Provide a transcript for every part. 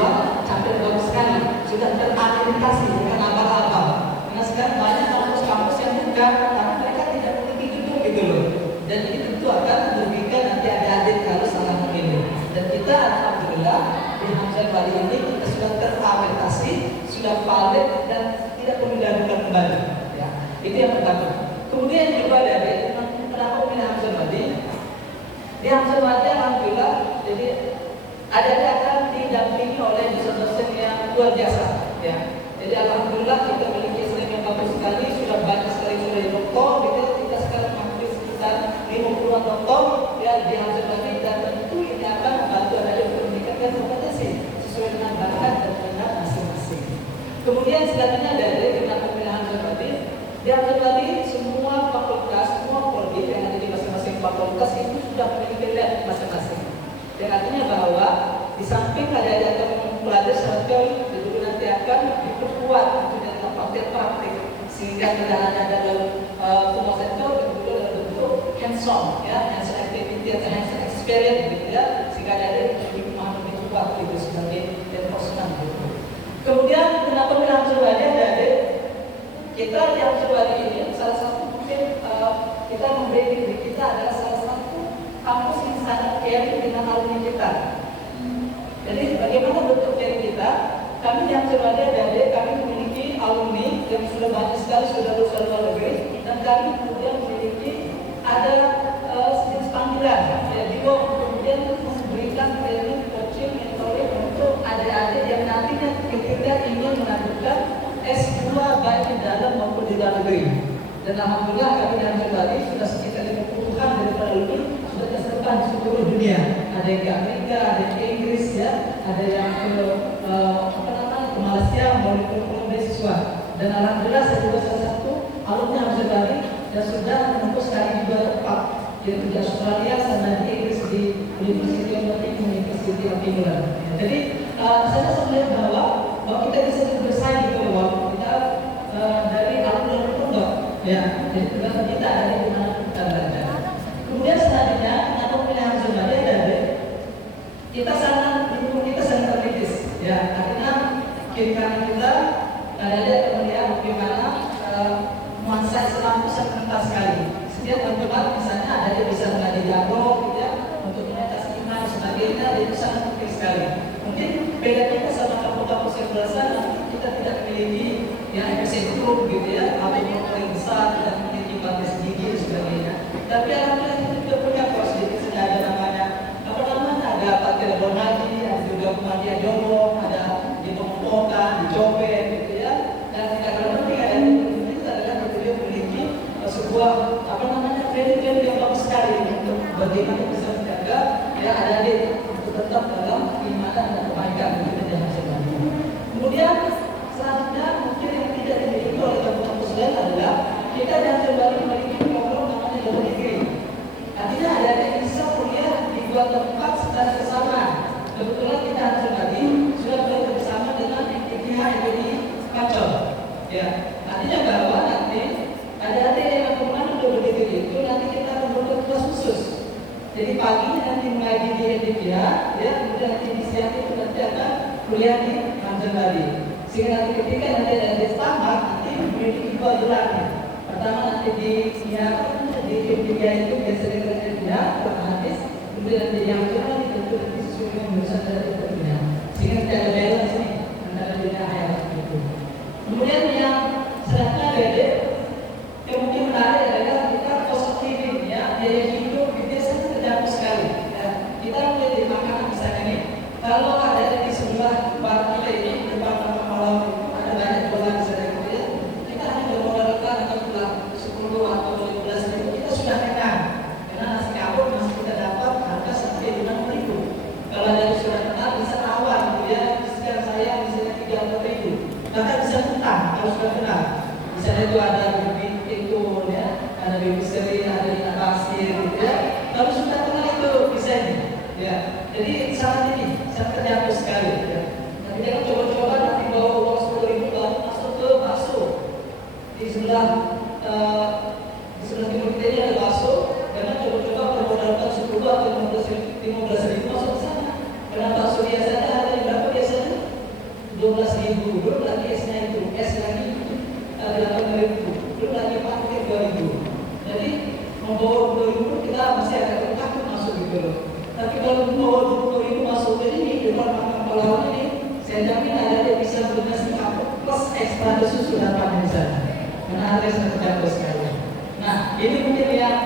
sebuah capaian bagus sekali, sudah terakreditasi dengan abal-abal. Karena sekarang banyak kampus-kampus yang buka, tapi mereka tidak memiliki gedung gitu loh. Dan ini tentu akan merugikan nanti adik-adik kalau salah memilih. Dan kita alhamdulillah di Hamzah Bali ini kita sudah terakreditasi, sudah valid dan tidak perlu diragukan kembali. Ya, itu yang pertama. Kemudian yang kedua dari kenapa memilih Hamzah Bali? Di Hamzah Bali alhamdulillah, jadi adik-adik akan didampingi oleh dosen-dosen yang luar biasa. Ya, jadi alhamdulillah kita memiliki sdm yang bagus sekali, sudah banyak sekali sudah doktor, gitu. Kita sekarang hampir sekitar 50-an doktor ya di Hamzah Bali, dan tentu ini akan membantu adik-adik untuk meningkatkan kompetensi sesuai dengan bakat dan minat masing-masing. Kemudian selanjutnya dari kenapa memilih Hamzah Bali? Di Hamzah Bali semua fakultas, semua prodi yang ada di masing-masing fakultas itu sudah memiliki lab masing-masing. Dan artinya bahwa di samping ada mempelajari secara teori, itu nanti akan diperkuat itu dalam praktik, sehingga tidak hanya dalam semua sektor, tapi juga dalam bentuk hands-on, ya, hands-on activity atau hands-on experience, gitu ya, sehingga ada lebih memahami lebih kuat itu sebagai enforcement. Gitu. Kemudian kenapa bilang Hamzah dari kita di Hamzah Bali ini salah satu mungkin kita memberi diri kita adalah salah satu kampus yang sangat caring dengan alumni kita. Jadi bagaimana bentuk caring kita? Kami di Hamzah Bali kami memiliki alumni yang sudah banyak sekali sudah lulus dari luar negeri, dan kami kemudian memiliki ada jenis panggilan, jadi kemudian memberikan training, coaching, mentoring untuk adik-adik yang nantinya ketika ingin melanjutkan S2 baik di dalam maupun di luar negeri. Dan alhamdulillah kami di Hamzah Bali sudah sekitar 50-an daripada alumni sudah tersebar di seluruh dunia. Ada yang ke Amerika, ada yang ke Inggris, ya, ada yang ke Malaysia, melalui program beasiswa. Dan alhamdulillah saya juga salah satu alumni Hamzah Bali dan sudah menempuh sekali di 2 tempat, yaitu di Australia dan di Inggris di University of Nottingham, University of England. Jadi saya melihat bahwa kita bisa bersaing gitu loh, kita dari alumni pondok, ya, jadi tergantung kita dari mana kita belajar. Kemudian selanjutnya kenapa pilih Hamzah Bali dari kita sangat kritis, ya, artinya kiri kanan kita ada melihat bagaimana nuansa Islam itu sangat kental sekali. Setiap teman-teman misalnya ada yang bisa mengaji dialog, gitu ya, untuk komunitas iman dan sebagainya, itu sangat penting sekali. Mungkin beda kita sama kampus-kampus yang berasal, kita tidak memiliki yang epicentrum gitu ya, atau yang paling besar, tidak memiliki batas gigi dan sebagainya. Tapi alhamdulillah kita juga punya kos, jadi sudah ada namanya ada Patil Bonadi, ada juga Muhammadiyah Jomblo, ada di Pemopokan, di Jombang, gitu ya. Dan tidak kalah penting ada itu adalah beliau memiliki sebuah training yang bagus sekali untuk bagaimana bisa menjaga ya adik-adik untuk tetap dalam keimanan dan kebaikan kita di Hamzah Bali. Kemudian selanjutnya mungkin yang tidak dimiliki oleh kampus lain adalah kita di Hamzah Bali memiliki program namanya double degree. Artinya adik-adik bisa kuliah di 2 tempat secara bersamaan. Kebetulan kita Hamzah Bali sudah belajar bersama dengan ITH Pancol. Ya, artinya bahwa nanti adik-adik yang kemana double degree itu nanti kita akan membuat kelas khusus. Jadi pagi nanti mengaji di ITH, ya, kemudian nanti di siang itu nanti akan kuliah di Hamzah Bali. Sehingga nanti ketika nanti ada tamat, nanti memiliki 2 gelarnya. Pertama nanti di ITH itu biasanya dia hadis, kemudian nanti yang kedua itu nanti sesuai dengan jurusan dari dunia. Sehingga tidak ada balance nih antara dunia akhirat itu. Kemudian yang selanjutnya ada yang mungkin menarik adalah kita cost living, ya, biaya hidup itu sangat terjangkau sekali. Ya. Kita melihat di makanan misalnya nih, kalau ada di sebelah bar kita ini depan malam ada banyak jualan misalnya gitu ya, kita hanya bermodalkan dengan 10 atau 15 ribu kita sudah kenyang. Karena nasi kabur masih kita dapat harga sampai 50.000. Kalau ada sudah kenal bisa tawar gitu ya, sekian saya misalnya 30.000. Bahkan bisa utang kalau sudah kenal. Misalnya itu ada bibit itu ya, ada bibit seri, ada ikan pasir gitu ya. Kalau sudah kenal itu bisa ini. Ya, jadi sangat terjangkau sekali. Ya. Nanti jangan coba-coba nanti bawa uang 10.000 baru masuk ke bakso. Di sebelah timur kita ini ada bakso. Karena coba-coba bermodalkan 10 atau 15 ribu masuk ke sana. Karena bakso biasanya harganya berapa biasanya? Jadi membawa 20.000 kita masih agak takut masuk gitu loh. Tapi kalau membawa 20.000 masuk ke ini depan makam pahlawan ini, saya jamin ada yang bisa berdonasi kapuk plus ekstra susu dan panen di sana. Karena harga sangat terjangkau sekali. Nah, ini mungkin yang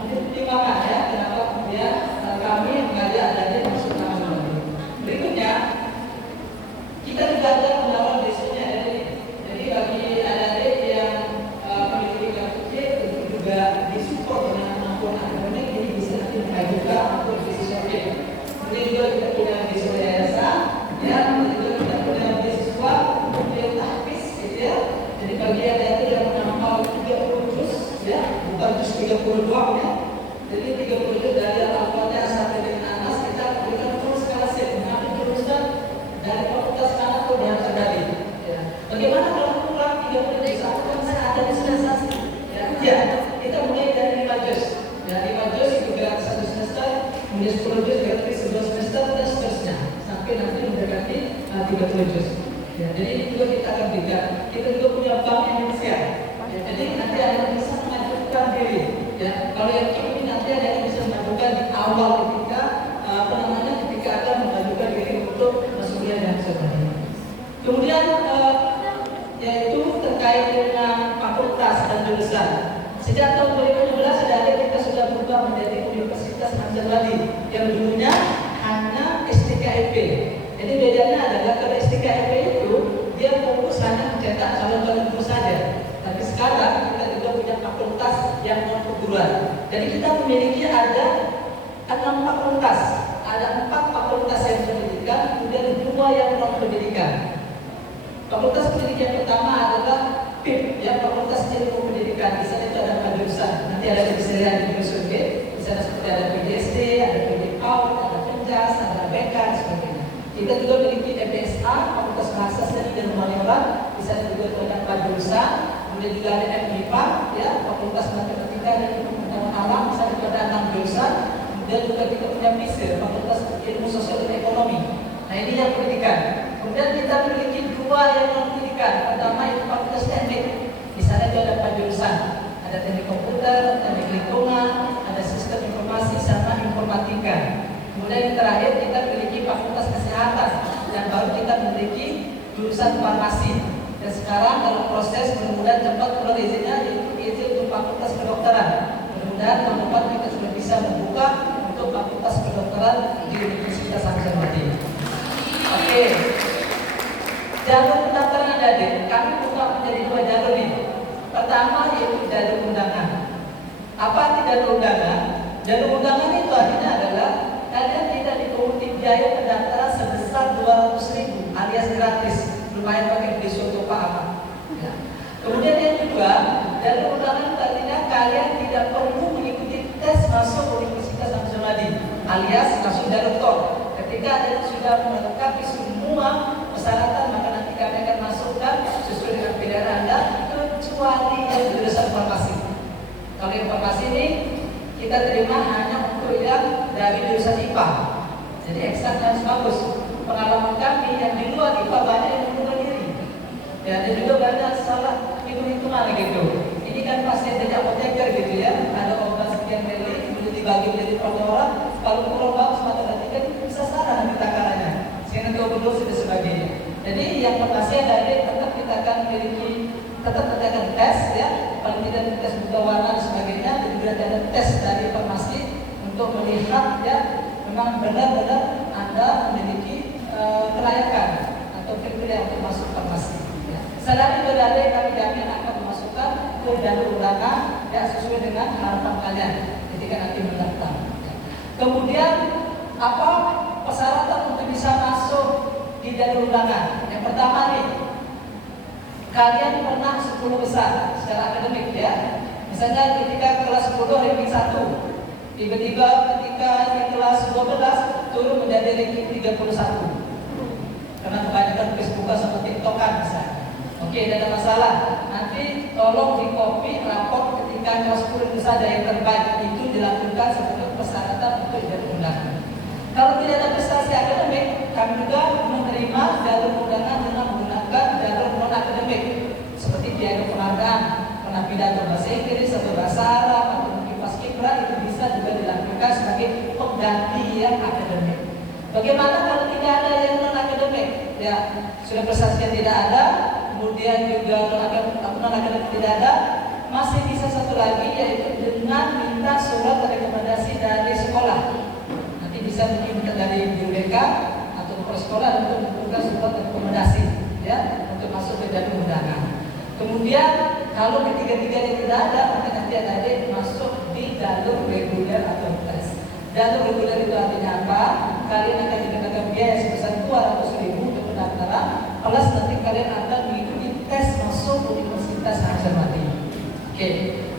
mungkin pertimbangan ya kenapa kemudian kami mengajak adanya masuk nama ini. Berikutnya kita juga ada melawan biasanya jadi bagi adik-adik yang memiliki kartu C tentu juga disupport dengan kemampuan akademik ini bisa nanti mengajukan untuk beasiswa C. Kemudian juga kita punya beasiswa yayasan, ya, kemudian juga kita punya beasiswa untuk yang tahfiz, gitu ya. Jadi bagi adik-adik yang menambah 30 juz, ya, bukan juz 32 ya. Jadi 30 juz dari Al-Fatihah sampai dengan Anas kita berikan full scholarship mengambil jurusan dari fakultas manapun yang terjadi. Ya. Bagaimana kalau kurang 30 juz? Aku kan saya ada di semester. Ya, kita mulai dari 5 juz. Ya, 5 juz itu gratis 1 semester, kemudian 10 juz gratis 2 semester dan seterusnya sampai nanti mendekati 30 juz. Ya, jadi ini juga kita akan berikan. Kita juga punya bank Indonesia. Ya, jadi nanti ada yang bisa mengajukan diri. Ya, kalau yang ini nanti ada yang bisa mengajukan di awal ketika ketika akan mengajukan diri untuk masuk kuliah dan sebagainya. Kemudian yaitu terkait dengan fakultas dan jurusan. Sejak tahun 2017 kita sudah berubah menjadi Universitas Hamzah Wali yang dulunya hanya STKIP. Jadi bedanya adalah kalau STKIP itu dia fokus hanya mencetak calon-calon guru saja. Tapi sekarang kita juga punya fakultas yang non perguruan. Jadi kita memiliki ada 6 fakultas, ada 4 fakultas yang pendidikan, kemudian 2 yang non pendidikan. Fakultas pendidikan pertama adalah PIP, ya, Fakultas Ilmu Pendidikan. Di sana itu ada 4 jurusan. Nanti ada yang bisa lihat di jurusan B. Di sana seperti ada PGSD, ada PGPAUD, ada Penjas, ada BK dan sebagainya. Kita juga memiliki MPSA, Fakultas Bahasa Seni dan Humaniora. Di sana juga ada 4 jurusan. Kemudian juga ada MIPA, ya, Fakultas Matematika dan Pengetahuan Alam. Di sana juga ada 6 jurusan. Kemudian juga kita punya FISIR, Fakultas Ilmu Sosial dan Ekonomi. Nah, ini yang pendidikan. Kemudian kita memiliki 2 yang non pendidikan. Pertama itu Fakultas Teknik. Di sana juga ada 4 jurusan. Ada teknik komputer, teknik lingkungan, ada sistem informasi sama informatika. Kemudian yang terakhir kita memiliki Fakultas Kesehatan dan baru kita memiliki jurusan farmasi. Dan sekarang dalam proses mudah-mudahan cepat keluar izinnya yaitu izin untuk Fakultas Kedokteran. Mudah-mudahan tahun depan kita sudah bisa membuka untuk Fakultas Kedokteran di Universitas Hamzah Wali. Oke. Jalur pendaftaran adik, kami buka menjadi 2 jalur ini. Pertama yaitu jalur undangan. Apa arti jalur undangan? Jalur undangan itu artinya adalah kalian tidak dipungut biaya pendaftaran sebesar 200.000 alias gratis. Lumayan pakai beli soto Pak Ahmad. Ya. Kemudian yang kedua, jalur undangan itu artinya kalian tidak perlu mengikuti tes masuk Universitas Hamzah Wali alias langsung jalur tol. Ketika ada yang sudah melengkapi semua persyaratan, maka nanti kami akan masukkan sesuai dengan pilihan Anda kecuali yang jurusan farmasi. Kalau yang farmasi ini kita terima hanya untuk yang dari jurusan IPA. Jadi eksak harus bagus. Pengalaman kami yang di luar IPA banyak yang membunuh diri. Ya, dan juga banyak salah hitung-hitungan gitu. Ini kan pasien dari apoteker gitu ya. Ada obat sekian mili, kemudian dibagi menjadi berapa orang. Kalau kurang bagus matematika kan bisa salah nanti takarannya. Sehingga overdosis dan sebagainya. Jadi yang farmasi ada tetap kita akan memiliki tetap ada tes ya, paling tidak tes buta warna dan sebagainya, dan juga ada tes dari farmasi untuk melihat ya memang benar-benar Anda memiliki kelayakan atau kriteria untuk masuk farmasi. Ya. Selain itu dari kami akan memasukkan ke jalur undangan ya sesuai dengan harapan kalian ketika nanti mendaftar. Ya. Kemudian apa persyaratan untuk bisa masuk di jalur undangan? Yang pertama nih, kalian pernah 10 besar secara akademik ya. Misalnya ketika kelas 10 ranking 1, tiba-tiba ketika di kelas 12 turun menjadi ranking 31. Karena kebanyakan Facebook sama TikTokan misalnya. Oke, tidak ada masalah. Nanti tolong di copy raport ketika kelas 10 itu saja yang terbaik itu dilakukan sebagai persyaratan untuk jalur undangan. Kalau tidak ada prestasi akademik, kami juga menerima jalur undangan dengan menggunakan jalur non akademik seperti piagam penghargaan, pernah pidato bahasa Inggris atau bahasa Arab atau mungkin paskibra, itu bisa juga dilakukan sebagai pengganti yang akademik. Bagaimana kalau tidak ada yang non akademik? Ya, sudah persaksian tidak ada, kemudian juga non akademik tidak ada, masih bisa satu lagi, yaitu dengan minta surat rekomendasi dari sekolah. Nanti bisa minta dari guru BK atau kepala sekolah untuk mengumpulkan surat rekomendasi, ya, untuk masuk ke jalur undangan. Kemudian kalau ketiga-tiganya tidak ada, maka nanti adik masuk di jalur reguler atau tes. Jalur reguler itu artinya apa? Kalian akan dikenakan biaya sebesar 200.000 untuk pendaftaran, plus nanti kalian akan mengikuti tes masuk Universitas Hamzah Mati. Oke.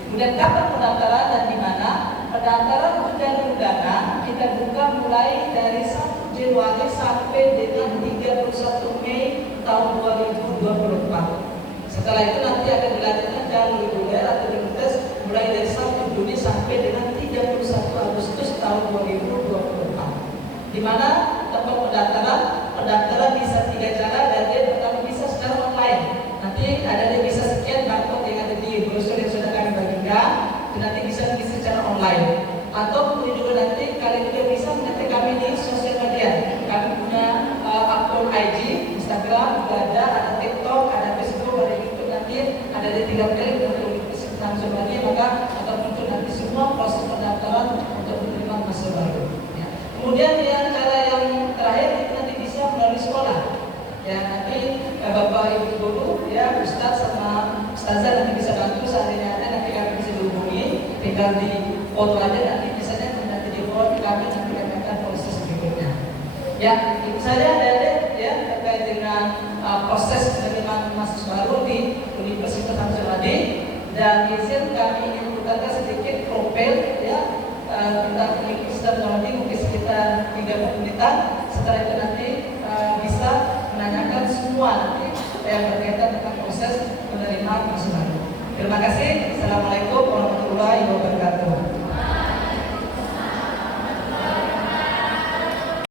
Kemudian kapan pendaftaran dan di mana? Pendaftaran untuk jalur undangan kita buka mulai dari 1 Januari sampai dengan 31 Mei tahun 2024. Setelah itu nanti akan dilanjutkan jalur reguler atau jalur tes mulai dari 1 Juni sampai dengan 31 Agustus tahun 2024. Di mana tempat pendaftaran bisa 3 cara, dan yang pertama bisa secara online. Nanti ada yang bisa scan barcode yang ada di brosur yang sudah kami bagikan, dan nanti bisa secara online. Atau juga nanti kalian juga bisa mengetik kami di sosial media. Kami punya akun IG, Instagram, ada TikTok, ada Facebook, ada YouTube, nanti ada di 3 klik untuk langsung lagi, maka akan muncul nanti semua proses pendaftaran untuk menerima mahasiswa baru. Ya. Kemudian yang cara yang terakhir itu nanti bisa melalui sekolah. Ya, nanti Bapak Ibu guru, ya, Ustadz sama Ustazah nanti bisa bantu seandainya ada, nanti kami bisa dihubungi, tinggal di foto aja, nanti misalnya nanti di forward kami, nanti kami akan proses berikutnya. Ya, itu saja dari ya terkait dengan proses penerimaan mahasiswa baru di Universitas Hamzah Madi. Dan izin kami ingin berkata sedikit profil, ya, tentang Universitas Hamzah Madi mungkin sekitar 30 menitan. Setelah itu nanti bisa menanyakan semua nanti yang berkaitan tentang proses penerimaan mahasiswa baru. Terima kasih. Assalamualaikum warahmatullahi wabarakatuh.